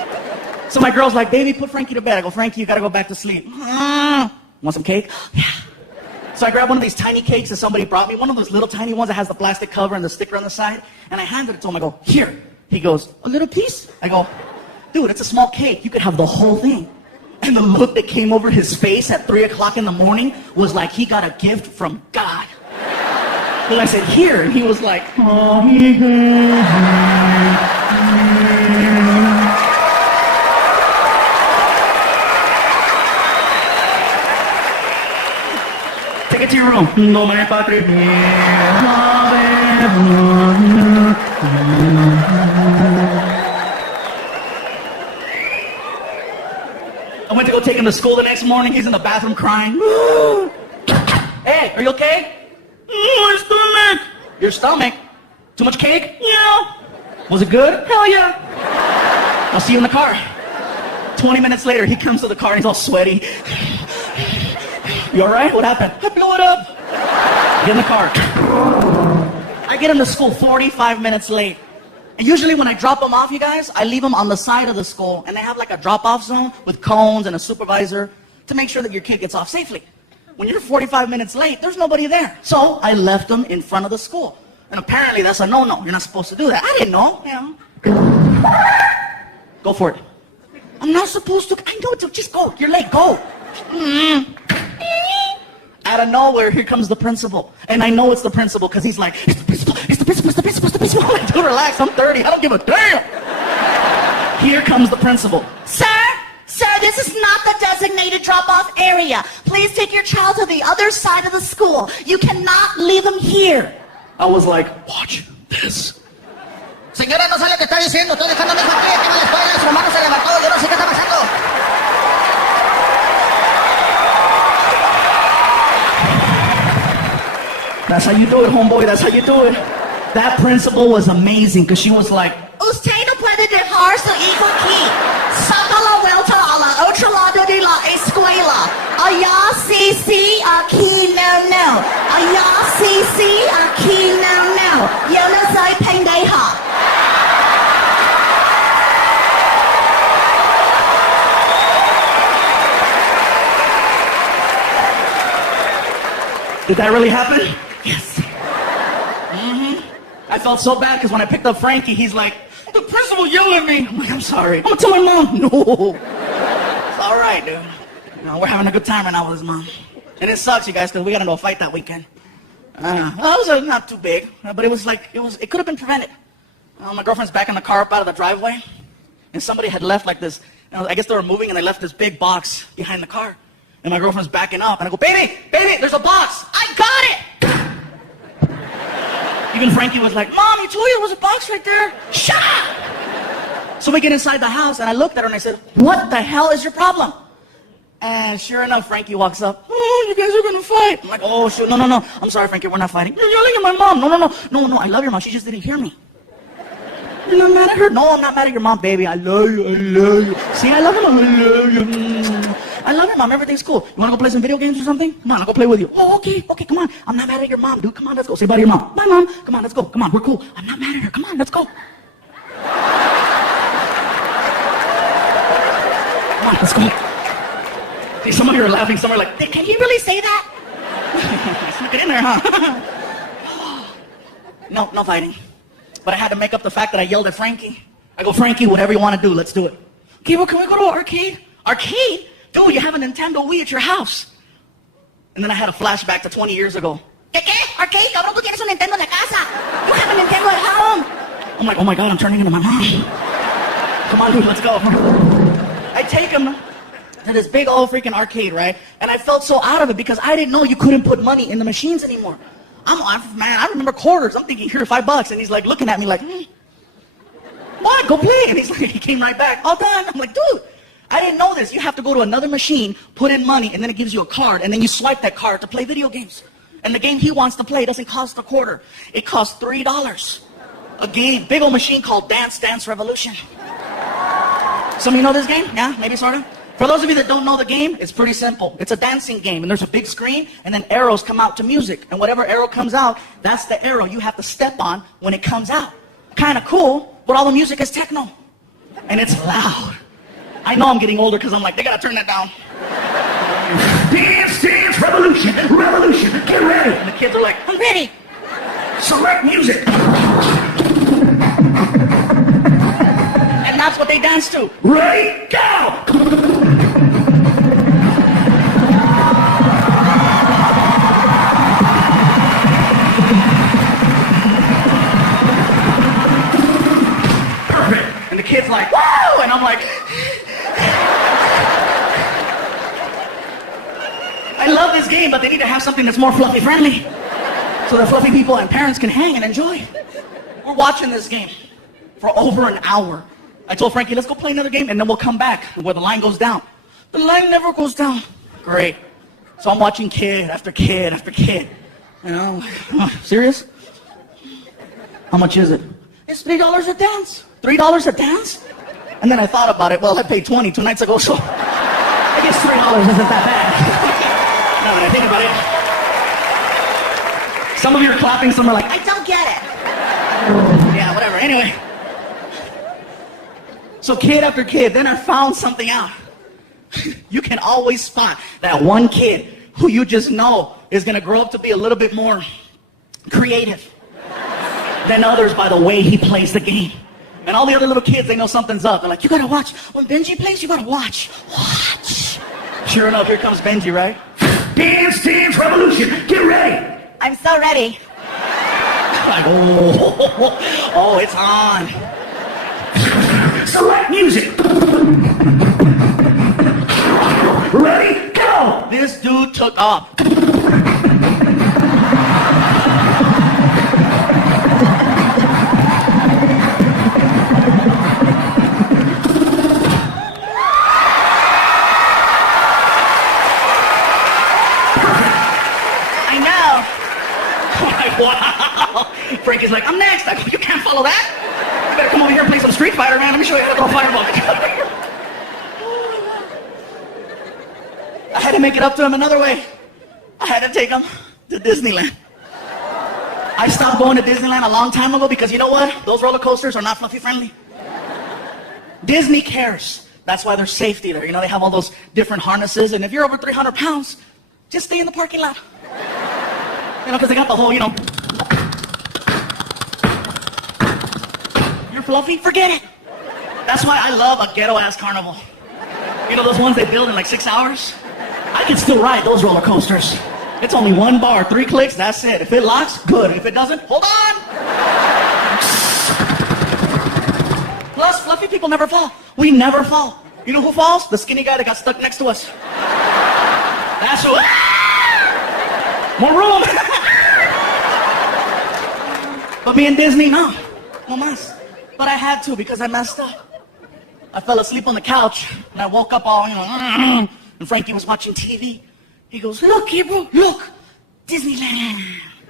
So my girl's like, baby, put Frankie to bed. I go, Frankie, you gotta go back to sleep. Want some cake? Yeah. So I grabbed one of these tiny cakes that somebody brought me, one of those little tiny ones that has the plastic cover and the sticker on the side, and I handed it to him. I go, here. He goes, a little piece? I go, dude, it's a small cake. You could have the whole thing. And the look that came over his face at 3 o'clock in the morning was like he got a gift from God. And I said, here. And he was like, oh, take it to your room. I went to go take him to school the next morning. He's in the bathroom crying. Hey, are you okay? My stomach. Your stomach? Too much cake? Yeah. Was it good? Hell yeah. I'll see you in the car. 20 minutes later, he comes to the car and he's all sweaty. You all right? What happened? I blew it up. Get in the car. I get him to school 45 minutes late. And usually when I drop them off, you guys, I leave them on the side of the school, and they have like a drop-off zone with cones and a supervisor to make sure that your kid gets off safely. When you're 45 minutes late, there's nobody there. So I left them in front of the school. And apparently that's a no-no. You're not supposed to do that. I didn't know. Yeah. Go for it. I'm not supposed to. I know. Just go. You're late. Go. Out of nowhere, here comes the principal. And I know it's the principal because he's like, it's the principal, it's the principal, it's the principal, it's the principal. I'm like, dude, relax, I'm 30, I don't give a damn. Here comes the principal. Sir, this is not the designated drop-off area. Please take your child to the other side of the school. You cannot leave him here. I was like, watch this. Señora, no sabe lo que está diciendo. Estoy dejando a mi hijo aquí en la escuela. Su hermano se levantó. Yo no sé qué está pasando. That's how you do it, homeboy. That's how you do it. That principal was amazing because she was like, Usted no puede dejar su hijo aquí. Saca la vuelta a la otro lado de la escuela. Allá sí, sí, aquí no, no. Allá sí, sí, aquí no, no. Yo no soy pendeja. did that really happen? Yes. I felt so bad because when I picked up Frankie, he's like, the principal yelled at me. I'm like, I'm sorry. I'm gonna tell my mom. No. It's all right, dude. You know, we're having a good time right now with his mom. And it sucks, you guys, because we got into a fight that weekend. It was not too big, but it could have been prevented. My girlfriend's backing the car up out of the driveway, and somebody had left like this. I guess they were moving, and they left this big box behind the car. And my girlfriend's backing up, and I go, baby, there's a box. I got it. Even Frankie was like, Mom, you told you there was a box right there. Shut up! So we get inside the house, and I looked at her and I said, what the hell is your problem? And sure enough, Frankie walks up. Oh, you guys are gonna fight. I'm like, oh, shoot, no. I'm sorry, Frankie, we're not fighting. You're yelling at my mom. No, I love your mom. She just didn't hear me. You're not mad at her? No, I'm not mad at your mom, baby. I love you. See, I love her mom. I love you. I love your mom. Everything's cool. You want to go play some video games or something? Come on, I'll go play with you. Oh, okay, come on. I'm not mad at your mom, dude. Come on, let's go. Say bye to your mom. Bye, Mom. Come on, let's go. Come on, we're cool. I'm not mad at her. Come on, let's go. Come on, let's go. See, some of you are laughing. Some are like, can he really say that? Snuck it in there, huh? No fighting. But I had to make up the fact that I yelled at Frankie. I go, Frankie, whatever you want to do, let's do it. Okay, well, can we go to an arcade? Arcade? Dude, you have a Nintendo Wii at your house. And then I had a flashback to 20 years ago. ¿Qué? Arcade? Cabrón, tú tienes un Nintendo en la casa. You have a Nintendo at home. I'm like, oh my God, I'm turning into my mom. Come on, dude, let's go. I take him to this big old freaking arcade, right? And I felt so out of it because I didn't know you couldn't put money in the machines anymore. Man, I remember quarters. I'm thinking, here, $5. And he's like looking at me like, what? Go play. And he came right back. All done. I'm like, dude, I didn't know this. You have to go to another machine, put in money, and then it gives you a card. And then you swipe that card to play video games. And the game he wants to play doesn't cost a quarter. It costs $3. A game, big old machine called Dance Dance Revolution. Some of you know this game? Yeah, maybe sort of. For those of you that don't know the game, it's pretty simple. It's a dancing game, and there's a big screen, and then arrows come out to music. And whatever arrow comes out, that's the arrow you have to step on when it comes out. Kind of cool, but all the music is techno. And it's loud. I know I'm getting older because I'm like, they gotta turn that down. Dance revolution, revolution, get ready. And the kids are like, I'm ready. Select music. and that's what they dance to. Ready, go. And the kid's like, whoa! And I'm like, I love this game, but they need to have something that's more fluffy friendly. So that fluffy people and parents can hang and enjoy. We're watching this game for over an hour. I told Frankie, let's go play another game and then we'll come back where the line goes down. The line never goes down. Great. So I'm watching kid after kid after kid. You know, serious? How much is it? It's $3 a dance. $3 a dance? And then I thought about it. Well, I paid 20 2 nights ago, so I guess $3 isn't that bad. Now that I think about it. Some of you are clapping, some are like, I don't get it. yeah, whatever. Anyway. So kid after kid, then I found something out. You can always spot that one kid who you just know is going to grow up to be a little bit more creative than others by the way he plays the game. And all the other little kids, they know something's up. They're like, you gotta watch. When Benji plays, you gotta watch. Watch. Sure enough, here comes Benji, right? Dance, dance, revolution, get ready. I'm so ready. Like, oh, it's on. Select music. Ready, go. This dude took off. Wow. Frankie's like, I'm next. I go, you can't follow that. You better come over here and play some Street Fighter, man. Let me show you how to throw a fireball. I had to make it up to him another way. I had to take him to Disneyland. I stopped going to Disneyland a long time ago because you know what? Those roller coasters are not fluffy friendly. Disney cares. That's why there's safety there. You know, they have all those different harnesses, and if you're over 300 pounds, just stay in the parking lot. You know, because they got the whole, you know, you're fluffy, forget it. That's why I love a ghetto-ass carnival. You know those ones they build in like 6 hours? I can still ride those roller coasters. It's only one bar, 3 clicks, that's it. If it locks, good. If it doesn't, hold on. Plus, fluffy people never fall. We never fall. You know who falls? The skinny guy that got stuck next to us. That's who. More room. But me and Disney, no más. But I had to because I messed up. I fell asleep on the couch and I woke up all, you know, and Frankie was watching TV. He goes, look, Gabriel, look, Disneyland.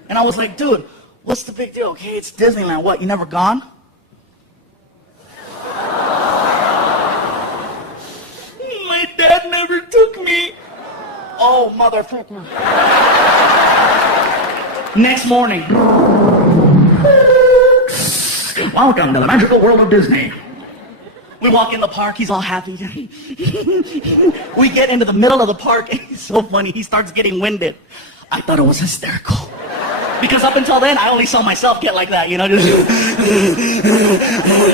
And I was like, dude, what's the big deal? Okay, it's Disneyland. What, you never gone? My dad never took me. Oh, motherfucker. Next morning. Welcome to the magical world of Disney. We walk in the park, he's all happy. We get into the middle of the park, and he's so funny, he starts getting winded. I thought it was hysterical. Because up until then, I only saw myself get like that, you know, just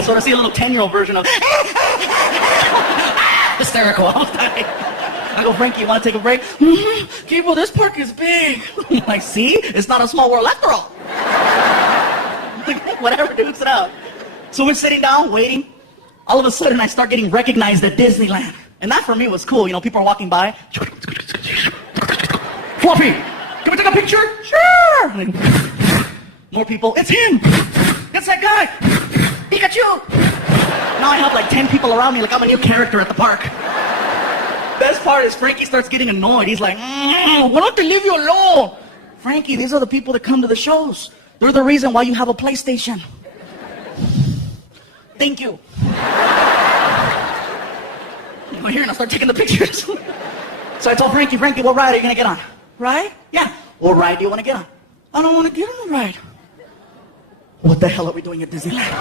sort of see a little 10-year-old version of hysterical. I was dying. I go, Frankie, you want to take a break? Gabriel, this park is big. I'm like, see? It's not a small world after all. Whatever, dukes it out. So we're sitting down, waiting. All of a sudden, I start getting recognized at Disneyland. And that for me was cool. You know, people are walking by. Fluffy, can we take a picture? Sure. More people. It's him. It's that guy. Pikachu. Now I have like 10 people around me like I'm a new character at the park. Best part is Frankie starts getting annoyed. He's like, why don't they leave you alone? Frankie, these are the people that come to the shows. They're the reason why you have a PlayStation. Thank you. I'm here and I start taking the pictures. So I told Frankie, what ride are you going to get on? Ride? Yeah. What ride do you want to get on? I don't want to get on a ride. What the hell are we doing at Disneyland?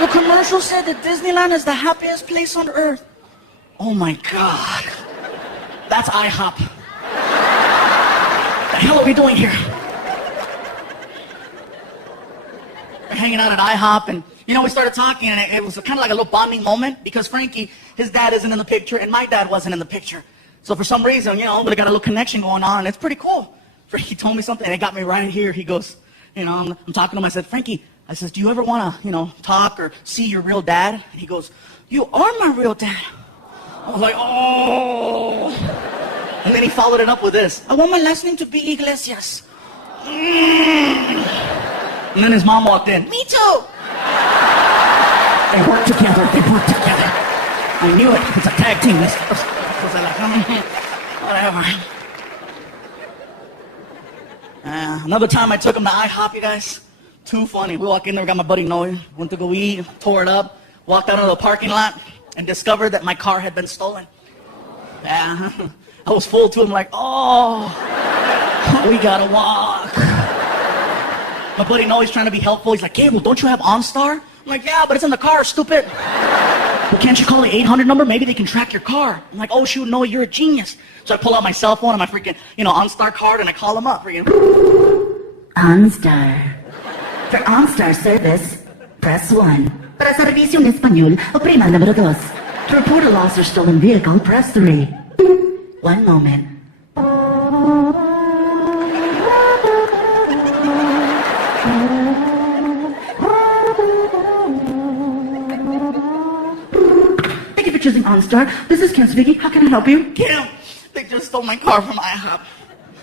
The commercial said that Disneyland is the happiest place on earth. Oh my God. That's IHOP. hell are we doing here? We're hanging out at IHOP, and we started talking, and it was kind of like a little bonding moment because Frankie, his dad isn't in the picture, and my dad wasn't in the picture. So for some reason, we got a little connection going on, and it's pretty cool. Frankie told me something, and it got me right here. He goes, I'm talking to him. I said, Frankie, I says, do you ever want to, talk or see your real dad? And he goes, you are my real dad. I was like, oh. And then he followed it up with this. I want my last name to be Iglesias. And then his mom walked in. Me too. They work together. I knew it. It's a tag team. Whatever. Another time I took him to IHOP, you guys. Too funny. We walk in there, got my buddy Noe, went to go eat, tore it up, walked out of the parking lot, and discovered that my car had been stolen. Yeah. I was full to him like, oh, we gotta walk. My buddy Noe's trying to be helpful. He's like, Gabriel, don't you have OnStar? I'm like, yeah, but it's in the car, stupid. Well, can't you call the 800 number? Maybe they can track your car. I'm like, oh, shoot, Noe, you're a genius. So I pull out my cell phone and my freaking, OnStar card, and I call him up. Freaking. OnStar. For OnStar service, press 1. Para servicio en español, oprima el número 2. To report a lost or stolen vehicle, press 3. One moment. Thank you for choosing OnStar. This is Kim speaking. How can I help you? Kim, they just stole my car from IHOP.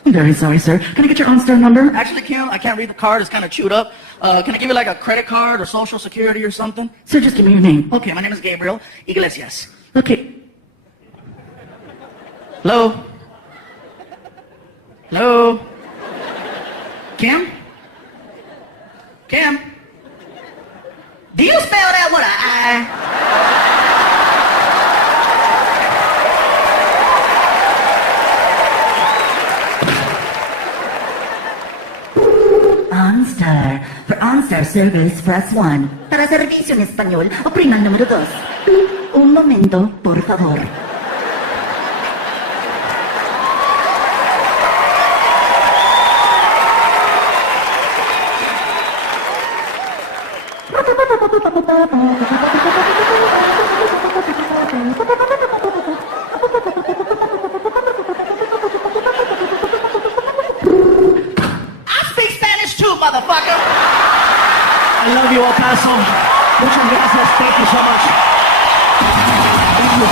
I'm very sorry, sir. Can I get your OnStar number? Actually, Kim, I can't read the card. It's kind of chewed up. Can I give you like a credit card or social security or something? Sir, just give me your name. Okay, my name is Gabriel Iglesias. Okay. Hello? Hello? Kim? Kim? Do you spell that with an I? OnStar. For OnStar service, press 1. Para servicio en español, oprima el número 2. Un momento, por favor. Motherfucker. I love you, El Paso. Muchas gracias. Thank you so much. Thank you.